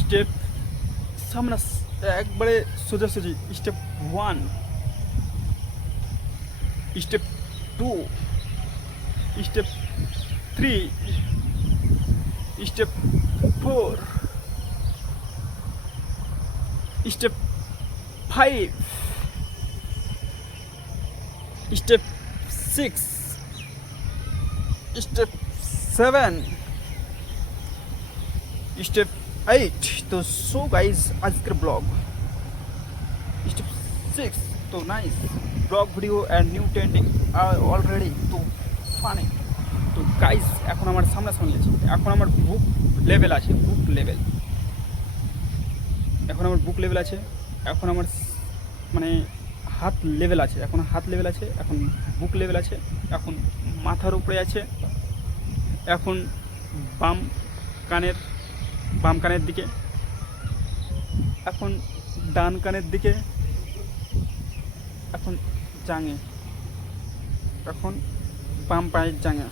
Step সামনে একবারে সোজাসুজি। Step 1, step 2, step 3, step 4, step 5, step 6, step 7, step 8। तो सो गाइस आज का ब्लॉग स्टेप 6। तो nice blog video and new trending already তো ফানি। তো গাইস এখন আমার সামনাসামনি আছে, এখন আমার বুক লেভেল আছে, বুক লেভেল এখন আমার বুক লেভেল আছে, এখন আমার মানে হাত লেভেল আছে, এখন হাত লেভেল আছে, এখন বুক লেভেল আছে, এখন মাথার উপরে আছে, এখন বাম কানের দিকে, এখন ডান কানের দিকে, এখন জাঙে, এখন বাম পায়ের জাঙে।